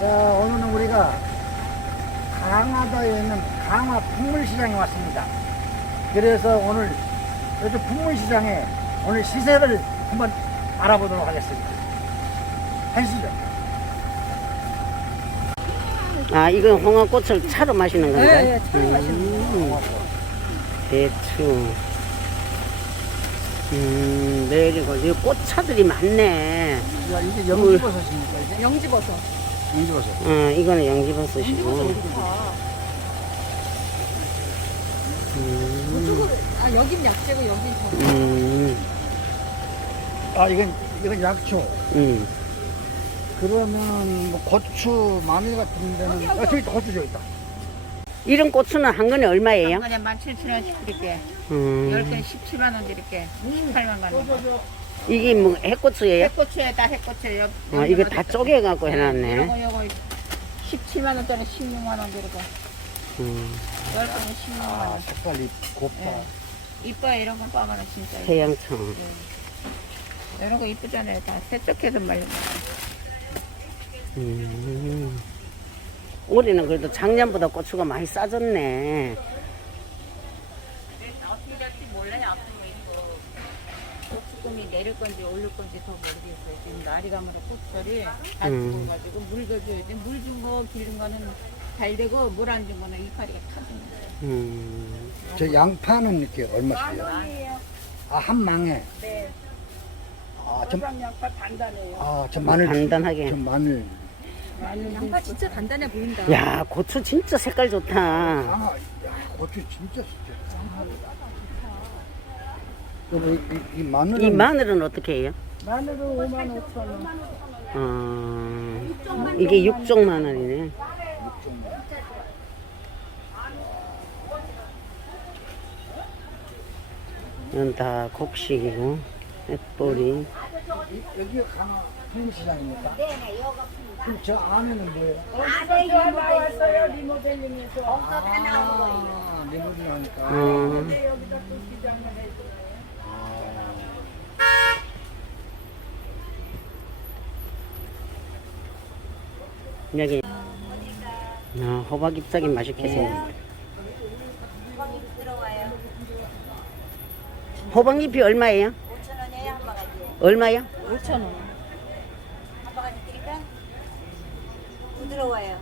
자, 오늘은 우리가 강화도에 있는 강화 풍물시장에 왔습니다. 그래서 오늘 요즘 풍물시장에 오늘 시세를 한번 알아보도록 하겠습니다. 하시죠. 아, 이건 홍합꽃을 차로 마시는 건가요? 네, 차로 마시는 거. 대추. 네, 그리고 이 꽃차들이 많네. 야, 이게 영지버섯입니까, 이게? 영지버섯. 영지버섯. 이거는 영지버섯이고. 여긴 약재고 여긴 저. 아, 이건 약초. 그러면 뭐 고추, 마늘 같은 데는 저기 있다, 고추 저기 있다. 이런 고추는 한 건에 얼마예요? 한 건에 17,000원씩 드릴게. 음, 10개는 17만 원 드릴게. 18만 원. 이게 뭐 해고추예요? 해고추에다 해고추에. 이거 다 쪼개갖고 해놨네. 요거 17만 원짜리 16만 원 드리고. 10개는 16만 아, 원. 색깔이 곱다. 예. 이뻐요. 이런 건 빠가는 진짜. 태양청. 이런 거 이쁘잖아요. 다 세척해서 말려. 올해는 그래도 작년보다 고추가 많이 싸졌네. 어떻게 될지 몰라요. 앞으로 이거 고추금이 내릴 건지 오를 건지 더 모르겠어요. 지금 날이 가면 꽃들이 다 죽어가지고 물 더 줘야지. 물 준 거 기른 거는 잘 되고 물 안 준 거는 이파리가 타지는 저 양파는 이렇게 얼마씩이에요? 아, 한 망에. 네. 아, 저, 양파 단단해요. 아, 저 마늘. 단단하게. 저 마늘. 양파 진짜 단단해 보인다. 야, 고추 진짜 색깔 좋다. 아, 야, 고추 진짜 좋다. 그럼 이 마늘은. 이 마늘은 어떻게 해요? 마늘은 5만 5천 원. 이게 6종 마늘이네. 이건 다 곡식이고, 햇벌이. 여기가 강화 풍시장입니까? 네네, 여기가 그럼 저 안에는 뭐예요? 안에 나왔어요. 리모델링에서. 아, 리모델링 하니까. 여기다 또 시장을 해줘. 여기. 호박 잎사귀 맛있게 생겼다. 호박잎이 얼마예요? 5,000원이에요. 한 바가지. 얼마요? 5천 원. 한 바가지 드릴까? 부드러워요.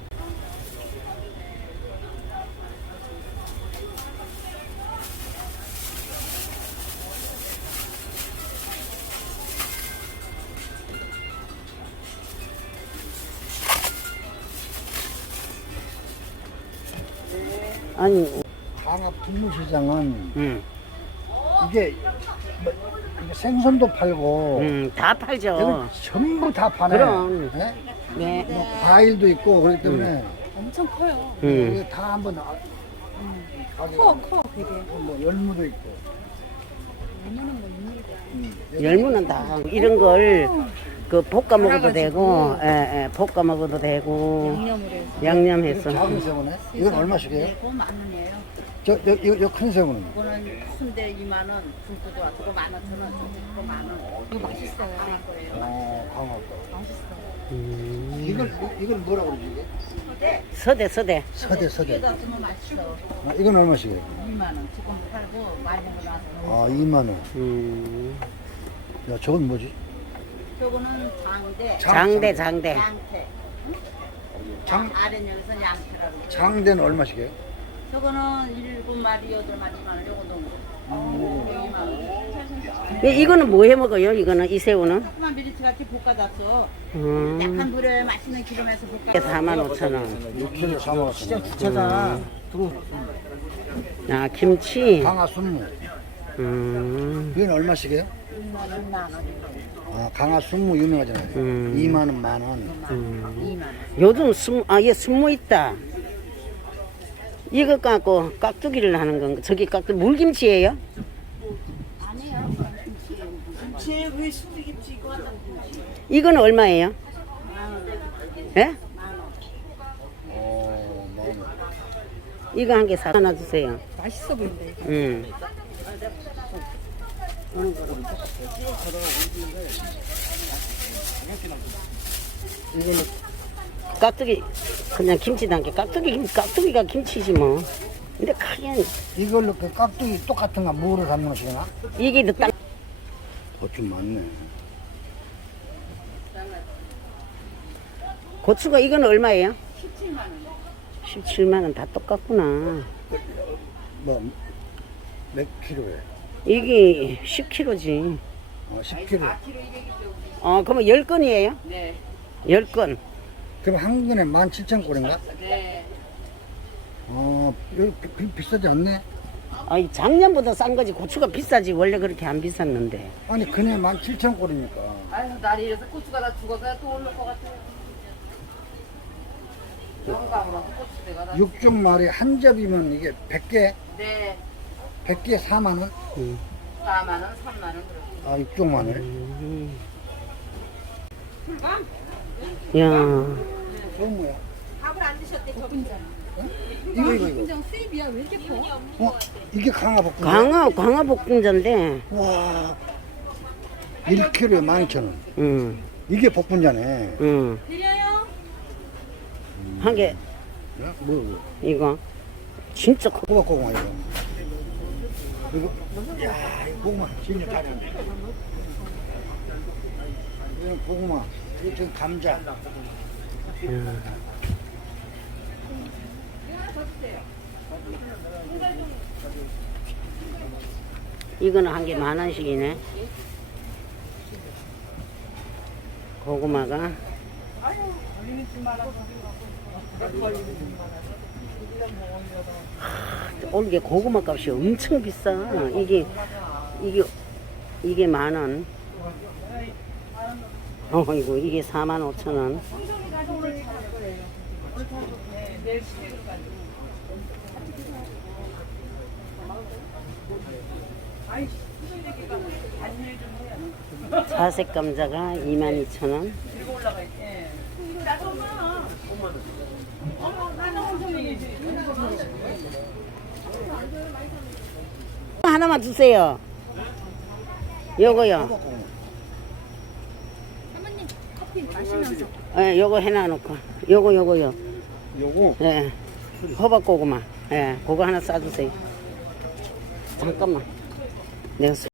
아니, 강화 풍물시장은 음, 이게 뭐, 이게 생선도 팔고 다 팔죠. 여기 전부 다 파네. 그럼. 예? 네. 뭐 과일도 있고 그렇기 때문에 엄청 커요. 이게 다 한번 가게 커 되게. 뭐 열무도 있고. 얘는 뭐 있는데. 열무는 다 이런 걸 그 볶아 먹어도 되고, 볶아 먹어도 되고, 양념을 해서. 양념해서. 작은 새우네. 이건 얼마씩이에요? 이거 만 원이에요. 이거 큰 새우는 이거는 순대 2만 원, 중국도 왔고 15,000원, 저거 만 원. 이거 맛있어요. 강화도. 맛있어요. 이걸 뭐라고 그러지 이게? 서대. 서대. 이거 주면 맛있어. 아, 이건 얼마씩이에요? 2만 원. 지금 팔고 말린 거 나서. 아, 2만 원. 야, 저건 뭐지? 저거는 장대. 장대. 양태. 장- 아랫역에서 양태라고. 장대는 얼마씩이에요? 저거는 7마리, 8마리만 원. 요거 너무. 2만 원. 이거는 뭐 해 먹어요? 이거는 이 새우는? 조그만 미리치 같이 볶아놨어. 음, 약한 불에 맛있는 기름에서 볶아. 45,000원. 6kg 사먹었어. 시장 주차장. 아, 김치. 강화 순무. 이건 얼마씩이에요? 2만 원. 아, 강화 순무 유명하잖아요. 2만 원, 만 원. 2만 원. 요즘 얘 순무 있다. 이거 갖고 깍두기를 하는 건가? 저기 깍두기, 물김치예요? 김치 왜 수비김치 이거 한다고 김치? 이거는 얼마예요? 예? 만 원. 이거 한 개 하나 주세요. 맛있어 보인다. 이거. 이거는 깍두기 그냥 김치 담게 깍두기가 김치지 뭐. 근데 크게 이걸로 그 깍두기 똑같은 거 무로 담는 것이나? 이게 딱 고추 많네. 고추가 이건 얼마예요? 17만 원. 17만 원 다 똑같구나. 뭐 몇 킬로에? 이게 10kg지. 10킬로. 그러면 10건이에요? 네. 10건. 그럼 한 건에 17,000꼴인가? 네. 이렇게 비싸지 않네? 아이 작년보다 싼 거지. 고추가 비싸지. 원래 그렇게 안 비쌌는데. 아니 그네 17,000꼴이니까. 아유, 날이 이래서 고추가 다 죽어서 또 올릴 것 같아요. 영감으로 고추대가 다. 육종말이 한 접이면 이게 100개? 네. 100개 4만 원? 4만 원, 3만 원 그렇게. 육종마늘. 야, 저건 뭐야? 밥을 안 드셨대, 저 이거. 공장 수입이야 왜 이렇게 커? 이게 강화볶음. 광화 볶음자인데. 와. 1kg에 12,000원. 응, 이게 볶음자네. 응. 드려요? 한 개, 뭐? 이거. 진짜 커. 호박고구마 이거. 야, 이거 고구마 진짜 잘했네. 이건 고구마. 이거 지금 감자. 이거는 한 개 10,000원씩이네. 고구마가. 올게 고구마 값이 엄청 비싸. 이게 10,000원. 이거 이게 45,000원. 자색 감자가 22,000원. 하나만 주세요. 요거요. 사모님 커피 마시면서 예, 요거 해놔놓고. 요거요. 요거 예. 호박고구마. 예, 그거 하나 싸주세요. 잠깐만. 내가